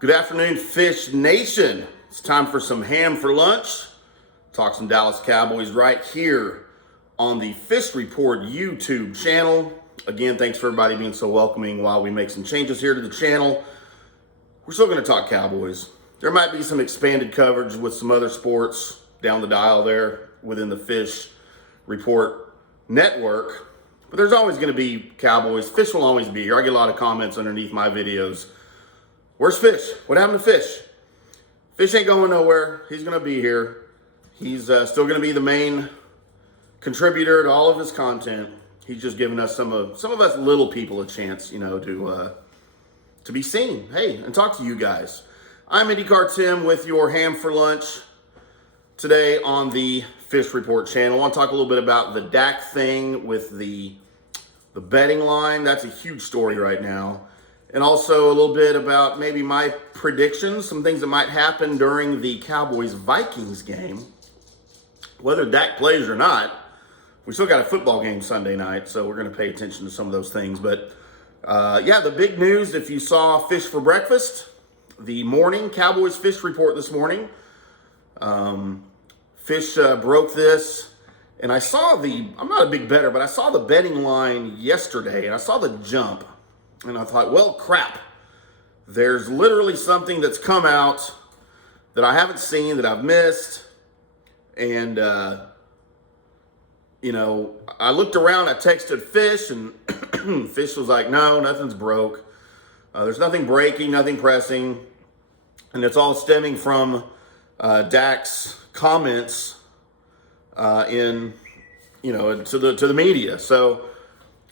Good afternoon, Fish Nation. It's time for some ham for lunch. Talk some Dallas Cowboys right here on the Fish Report YouTube channel. Again, thanks for everybody being so welcoming while we make some changes here to the channel. We're still going to talk Cowboys. There might be some expanded coverage with some other sports down the dial there within the Fish Report network. But there's always going to be Cowboys. Fish will always be here. I get a lot of comments underneath my videos. Where's Fish? What happened to Fish? Fish ain't going nowhere. He's going to be here. He's still going to be the main contributor to all of his content. He's just giving us some of us little people a chance, to be seen. Hey, and talk to you guys. I'm IndyCar Tim with your ham for lunch today on the Fish Report channel. I want to talk a little bit about the Dak thing with the betting line. That's a huge story right now. And also a little bit about maybe my predictions, some things that might happen during the Cowboys-Vikings game. Whether Dak plays or not, we still got a football game Sunday night, so we're going to pay attention to some of those things. But, the big news, if you saw Fish for Breakfast, the morning Cowboys Fish Report this morning, Fish broke this, and I saw I'm not a big bettor, but I saw the betting line yesterday, and I saw the jump. And I thought, well, crap. There's literally something that's come out that I haven't seen, that I've missed. And, I looked around, I texted Fish, and Fish was like, no, nothing's broke. There's nothing breaking, nothing pressing. And it's all stemming from Dak's comments to the media. So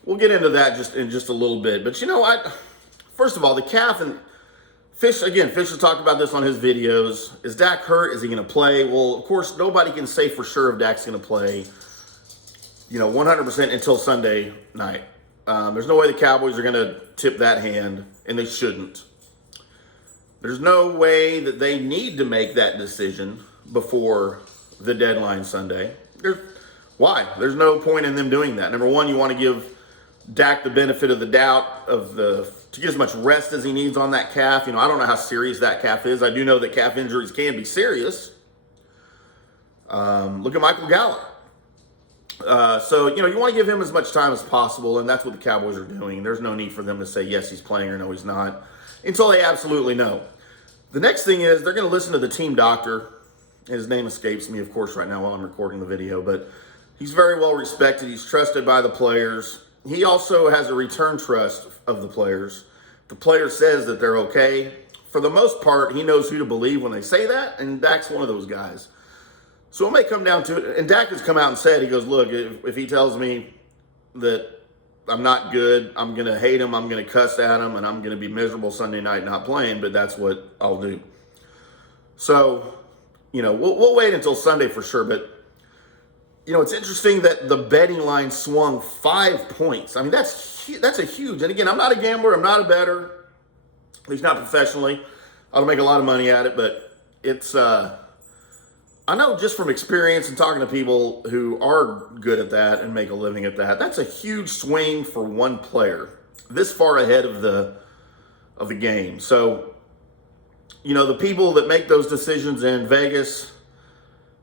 we'll get into that in just a little bit. But first of all, the calf and Fish has talked about this on his videos. Is Dak hurt? Is he going to play? Well, of course, nobody can say for sure if Dak's going to play, 100% until Sunday night. There's no way the Cowboys are going to tip that hand, and they shouldn't. There's no way that they need to make that decision before the deadline Sunday. Why? There's no point in them doing that. Number one, you want to give Dak the benefit of the doubt to get as much rest as he needs on that calf. I don't know how serious that calf is. I do know that calf injuries can be serious. Look at Michael Gallup. So you want to give him as much time as possible, and that's what the Cowboys are doing. There's no need for them to say, yes, he's playing, or no, he's not, until they absolutely know. The next thing is they're going to listen to the team doctor. His name escapes me, of course, right now while I'm recording the video, but he's very well respected. He's trusted by the players. He also has a return trust of the players. The player says that they're okay. For the most part, he knows who to believe when they say that, and Dak's one of those guys. So it may come down to it, and Dak has come out and said, he goes, look, if he tells me that I'm not good, I'm going to hate him, I'm going to cuss at him, and I'm going to be miserable Sunday night not playing, but that's what I'll do. So, we'll wait until Sunday for sure, but it's interesting that the betting line swung 5 points. I mean, that's a huge. And again, I'm not a gambler. I'm not a bettor, at least not professionally. I don't make a lot of money at it, but it's. I know just from experience and talking to people who are good at that and make a living at that. That's a huge swing for one player this far ahead of the game. So, the people that make those decisions in Vegas,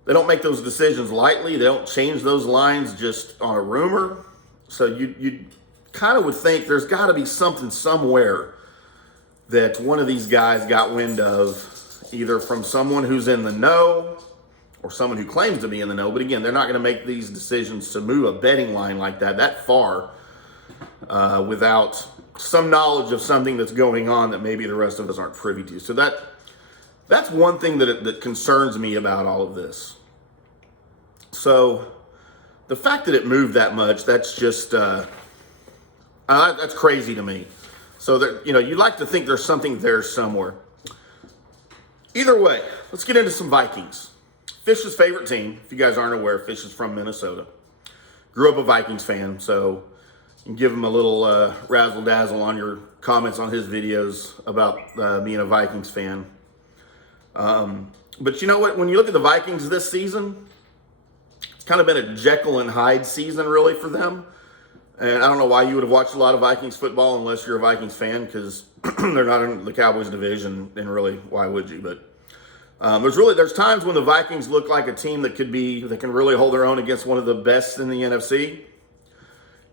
they don't make those decisions lightly. They don't change those lines just on a rumor. So you kind of would think there's got to be something somewhere that one of these guys got wind of, either from someone who's in the know or someone who claims to be in the know. But again, they're not going to make these decisions to move a betting line like that far without some knowledge of something that's going on that maybe the rest of us aren't privy to. So that's one thing that concerns me about all of this. So the fact that it moved that much, that's just, that's crazy to me. So that, you'd like to think there's something there somewhere. Either way, let's get into some Vikings. Fish's favorite team. If you guys aren't aware, Fish is from Minnesota. Grew up a Vikings fan, so you can give him a little razzle-dazzle on your comments on his videos about being a Vikings fan. But you know what? When you look at the Vikings this season, it's kind of been a Jekyll and Hyde season, really, for them. And I don't know why you would have watched a lot of Vikings football unless you're a Vikings fan, because they're not in the Cowboys division, and really, why would you? But there's times when the Vikings look like a team that can really hold their own against one of the best in the NFC.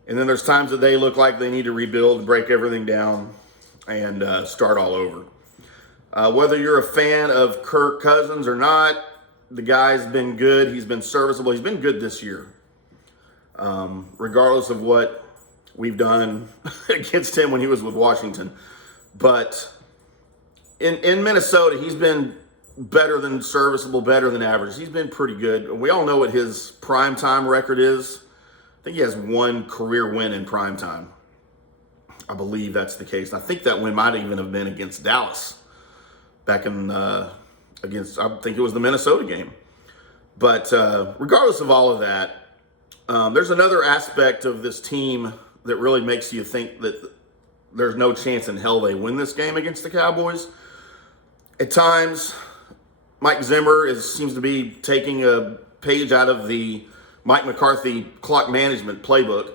And then there's times that they look like they need to rebuild, break everything down, and start all over. Whether you're a fan of Kirk Cousins or not, the guy's been good. He's been serviceable. He's been good this year. Regardless of what we've done against him when he was with Washington. But in Minnesota, he's been better than serviceable, better than average. He's been pretty good. We all know what his primetime record is. I think he has one career win in primetime. I believe that's the case. And I think that win might even have been against Dallas back in I think it was the Minnesota game. But regardless of all of that, there's another aspect of this team that really makes you think that there's no chance in hell they win this game against the Cowboys. At times, Mike Zimmer seems to be taking a page out of the Mike McCarthy clock management playbook.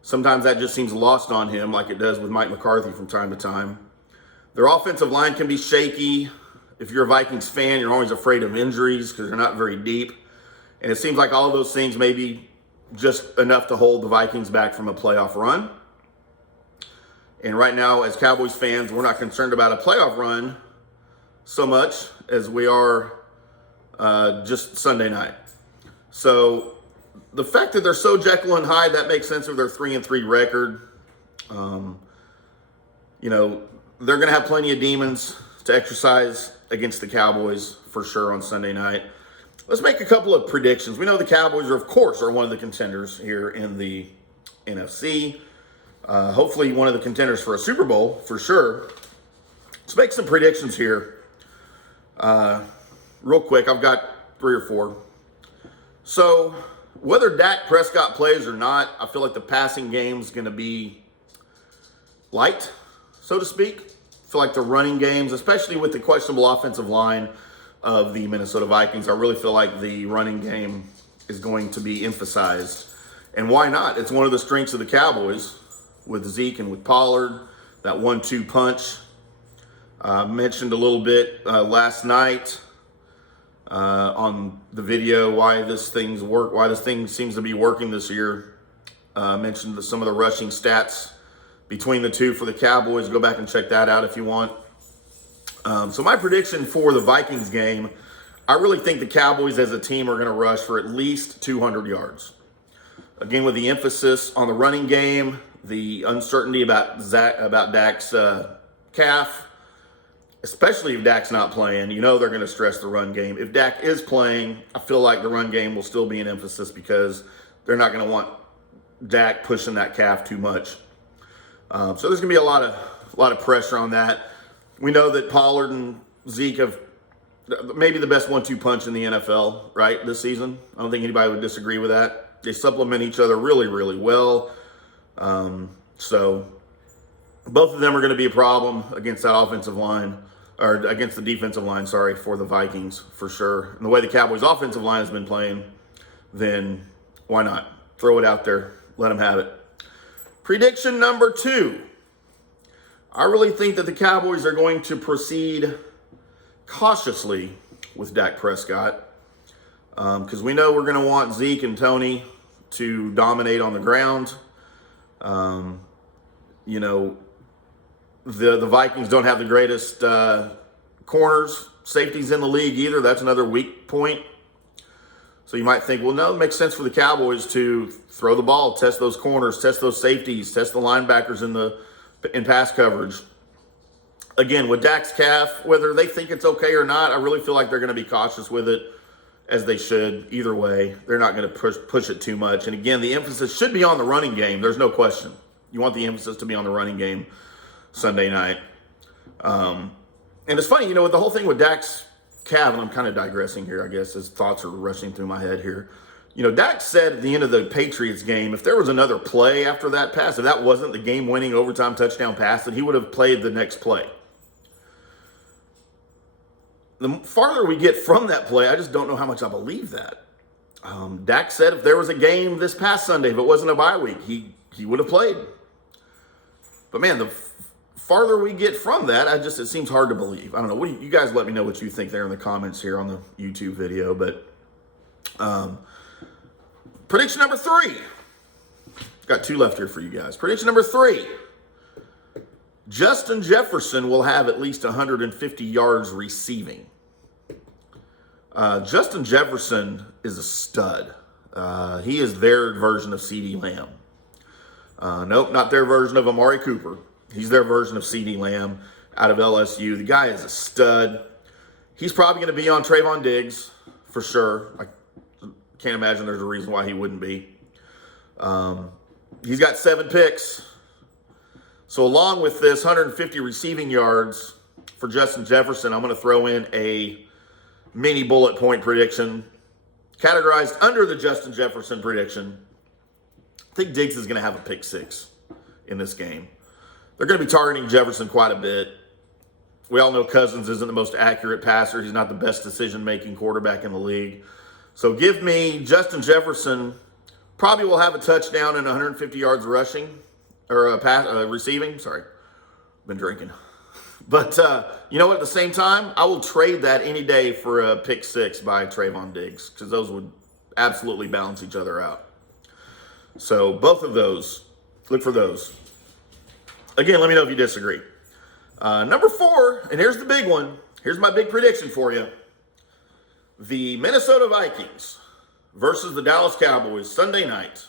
Sometimes that just seems lost on him, like it does with Mike McCarthy from time to time. Their offensive line can be shaky. If you're a Vikings fan, you're always afraid of injuries because they're not very deep. And it seems like all of those things may be just enough to hold the Vikings back from a playoff run. And right now, as Cowboys fans, we're not concerned about a playoff run so much as we are just Sunday night. So the fact that they're so Jekyll and Hyde, that makes sense of their 3-3 record. They're going to have plenty of demons to exercise against the Cowboys for sure on Sunday night. Let's make a couple of predictions. We know the Cowboys are, of course, one of the contenders here in the NFC. Hopefully one of the contenders for a Super Bowl for sure. Let's make some predictions here. Real quick, I've got 3 or 4. So whether Dak Prescott plays or not, I feel like the passing game's going to be light, so to speak. I feel like the running games, especially with the questionable offensive line of the Minnesota Vikings, I really feel like the running game is going to be emphasized. And why not? It's one of the strengths of the Cowboys with Zeke and with Pollard, that 1-2 punch. I mentioned a little bit last night on the video why this thing seems to be working this year. Mentioned some of the rushing stats between the two for the Cowboys. Go back and check that out if you want. So my prediction for the Vikings game, I really think the Cowboys as a team are going to rush for at least 200 yards. Again, with the emphasis on the running game, the uncertainty about Dak's calf, especially if Dak's not playing, they're going to stress the run game. If Dak is playing, I feel like the run game will still be an emphasis because they're not going to want Dak pushing that calf too much. So there's going to be a lot of pressure on that. We know that Pollard and Zeke have maybe the best 1-2 punch in the NFL, right, this season. I don't think anybody would disagree with that. They supplement each other really, really well. So both of them are going to be a problem against that offensive line, or against the defensive line, for the Vikings, for sure. And the way the Cowboys' offensive line has been playing, then why not? Throw it out there. Let them have it. Prediction number 2. I really think that the Cowboys are going to proceed cautiously with Dak Prescott because we know we're going to want Zeke and Tony to dominate on the ground. The Vikings don't have the greatest corners, safeties in the league either. That's another weak point. So you might think, well, no, it makes sense for the Cowboys to throw the ball, test those corners, test those safeties, test the linebackers in pass coverage. Again, with Dak's calf, whether they think it's okay or not, I really feel like they're going to be cautious with it, as they should. Either way, they're not going to push it too much. And again, the emphasis should be on the running game. There's no question. You want the emphasis to be on the running game Sunday night. And it's funny, with the whole thing with Dak's calf, and I'm kind of digressing here, I guess, as thoughts are rushing through my head here. Dak said at the end of the Patriots game, if there was another play after that pass, if that wasn't the game-winning overtime touchdown pass, that he would have played the next play. The farther we get from that play, I just don't know how much I believe that. Dak said if there was a game this past Sunday, if it wasn't a bye week, he he would have played. But man, the farther we get from that, it seems hard to believe. I don't know. You guys let me know what you think there in the comments here on the YouTube video. But prediction number 3. Got 2 left here for you guys. Prediction number 3. Justin Jefferson will have at least 150 yards receiving. Justin Jefferson is a stud. He is their version of CeeDee Lamb. Nope, not their version of Amari Cooper. He's their version of CeeDee Lamb out of LSU. The guy is a stud. He's probably going to be on Trayvon Diggs for sure. I can't imagine there's a reason why he wouldn't be. He's got 7 picks. So along with this 150 receiving yards for Justin Jefferson, I'm going to throw in a mini bullet point prediction categorized under the Justin Jefferson prediction. I think Diggs is going to have a pick 6 in this game. They're going to be targeting Jefferson quite a bit. We all know Cousins isn't the most accurate passer. He's not the best decision-making quarterback in the league. So give me Justin Jefferson. Probably will have a touchdown and 150 yards rushing. Or receiving. Sorry. Been drinking. But you know what? At the same time, I will trade that any day for a pick 6 by Trayvon Diggs. Because those would absolutely balance each other out. So both of those. Look for those. Again, let me know if you disagree. Number 4, and here's the big one. Here's my big prediction for you. The Minnesota Vikings versus the Dallas Cowboys Sunday night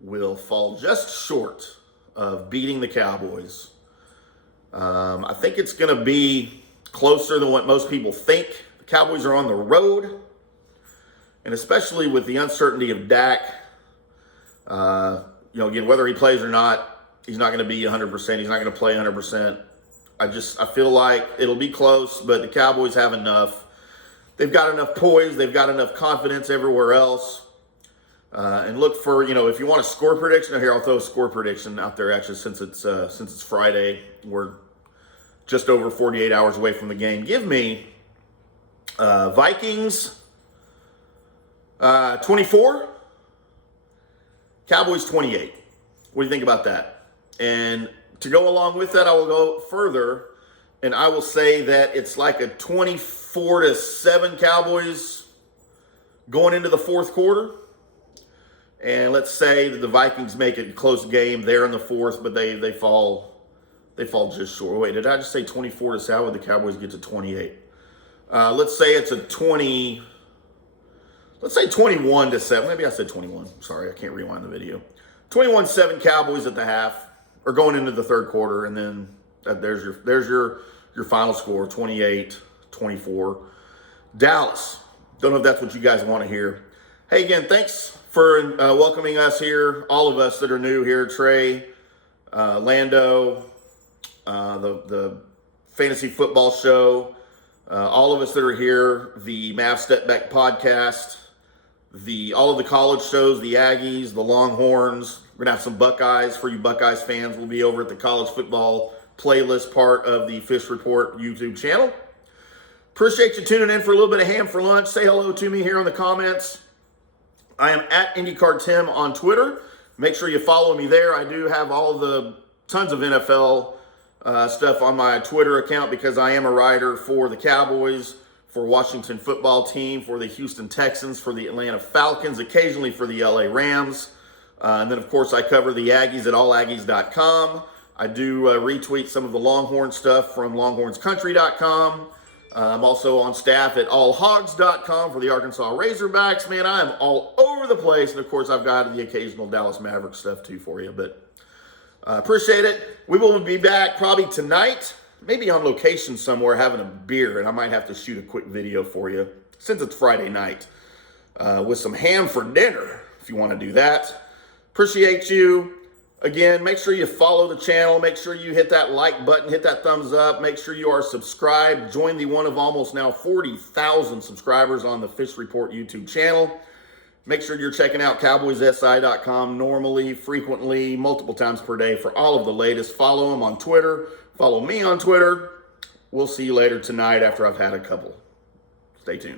will fall just short of beating the Cowboys. I think it's going to be closer than what most people think. The Cowboys are on the road, and especially with the uncertainty of Dak, again, whether he plays or not, he's not going to be 100%. He's not going to play 100%. I feel like it'll be close, but the Cowboys have enough. They've got enough poise. They've got enough confidence everywhere else. And look for, if you want a score prediction, here I'll throw a score prediction out there. Actually, since it's Friday, we're just over 48 hours away from the game. Give me Vikings 24, Cowboys 28. What do you think about that? And to go along with that, I will go further, and I will say that it's like a 24-7 Cowboys going into the fourth quarter. And let's say that the Vikings make it a close game there in the fourth, but they fall just short. Wait, did I just say 24-7? How would the Cowboys get to 28? Let's say it's a 20. Let's say 21-7. Maybe I said 21. Sorry, I can't rewind the video. 21-7 Cowboys at the half, or going into the third quarter, and then there's your final score, 28-24. Dallas. Don't know if that's what you guys want to hear. Hey, again, thanks for welcoming us here, all of us that are new here, Trey, Lando, the Fantasy Football Show, all of us that are here, the Mav Step Back podcast, all of the college shows, the Aggies, the Longhorns. We're going to have some Buckeyes for you Buckeyes fans. We'll be over at the college football playlist part of the Fish Report YouTube channel. Appreciate you tuning in for a little bit of ham for lunch. Say hello to me here in the comments. I am at IndyCar Tim on Twitter. Make sure you follow me there. I do have all the tons of NFL stuff on my Twitter account because I am a writer for the Cowboys, for Washington football team, for the Houston Texans, for the Atlanta Falcons, occasionally for the LA Rams. And then, of course, I cover the Aggies at allaggies.com. I do retweet some of the Longhorn stuff from longhornscountry.com. I'm also on staff at allhogs.com for the Arkansas Razorbacks. Man, I am all over the place. And, of course, I've got the occasional Dallas Mavericks stuff, too, for you. But appreciate it. We will be back probably tonight, maybe on location somewhere having a beer. And I might have to shoot a quick video for you since it's Friday night with some ham for dinner, if you want to do that. Appreciate you. Again, make sure you follow the channel. Make sure you hit that like button, hit that thumbs up. Make sure you are subscribed. Join the one of almost now 40,000 subscribers on the Fish Report YouTube channel. Make sure you're checking out cowboyssi.com normally, frequently, multiple times per day for all of the latest. Follow them on Twitter. Follow me on Twitter. We'll see you later tonight after I've had a couple. Stay tuned.